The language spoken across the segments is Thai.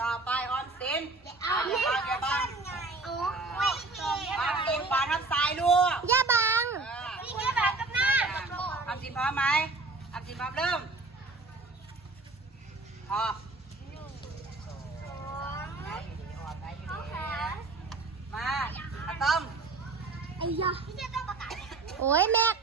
ต่อไปออนเซนอย่าบังอย่าบังบางเซนบาทับซ้ายลูกย่าบังย่าบังกับหน้าทำสิพร้อมไหมทำสิพร้อมเริ่มพอมาอะตอมไอ้ยาโอ้ยแม็ก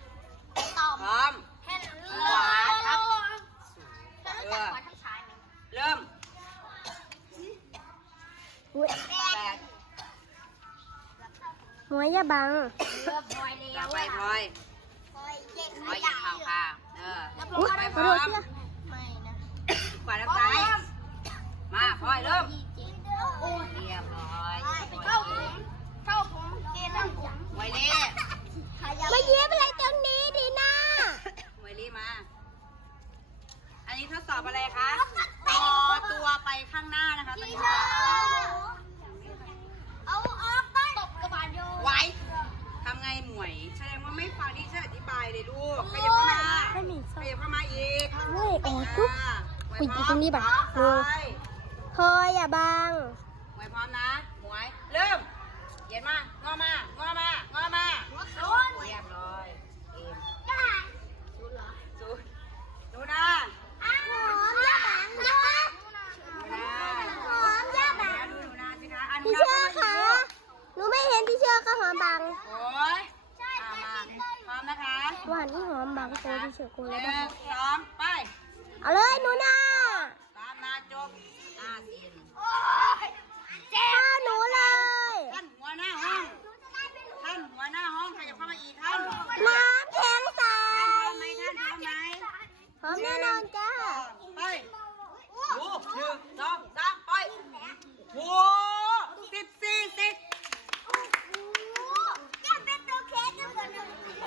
หมวยอย่าบังเลือกบอยต่อไปพลอยบอยเย็นพลอยอย่าเข่าค่ะเอออุ้ยไปขพอร้โทอษมเชื่อไม่นะขวาทางซ้ายมาพลอยเริ่มโอ้ยเรียบร้อยเข้าผมเข้าผมเกณฑ์แล้วผมไวลี่มาเย็บอะไรตรงนี้ดีนะไวลี่มา อันนี้ทดสอบอะไรคะต่อตัวไปข้างหน้านะคะตอนนี้เอาออกไปตบกระบาลโย ไว้ทำไงหมวย แสดงว่าไม่ฟังที่ฉันอธิบายเลยลูกขยับเข้ามาไม่มีขยับเข้ามาอีกเฮ้ยอ๋อจุ๊บอ่าไว้ปิดอยู่ตรงนี้ป่ะพร้อมซ้ายเฮ้ยอย่าบังหมวยพร้อมนะหมวยเริ่มเหยียดมางอมางอมางอมาเรียบร้อยเอมจูดดูนะหอมอย่าบังนะดูนะหอมอย่าบังดูนะสิคะอันพี่เชื่อค่ะหนูไม่เห็นพี่เชื่อก็หอมบังโอ้ยอ่ามาพร้อมนะคะ หวานนี่หอมบังโตพี่เชื่อกูแล้วนึ่บ้างงสองไปเอาเลยหนูนาตามนาจบอาเซียนข้าหนูเลยท่านหัวหน้าห้องท่านหัวหน้าห้องขยับเข้ามาอีกท่านน้ำแข็งใสท่านพร้อมไหมท่านพร้อมไหมหอมแน่นอนจ้าไปโอ้หนึ่งสองสามไปโอ้สิบสี่สิบ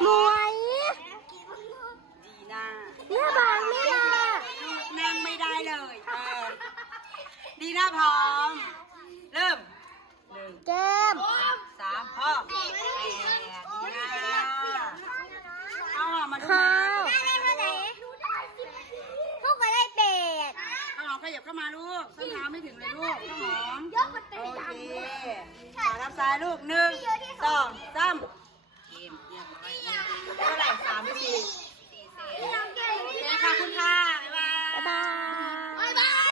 หมวย ดีนะ เนี่ยบังไม่ละ นั่งไม่ได้เลยเออดีนะ พร้อม เริ่มหนึ่งแก้มสามพ่อแปดดีนะเอาหอมมาดูข้านะวทุกคนได้เป็ดข้าวหอมขยับเข้ามาลูกส้นเท้าไม่ถึงเลยลูกข้าวหอม ยกมันเป็นโออย่างเคนี้ขาทับซ้ายลูกหนึ่งสองสามเกมเรียบร้อยเท่าไหร่สามหรือ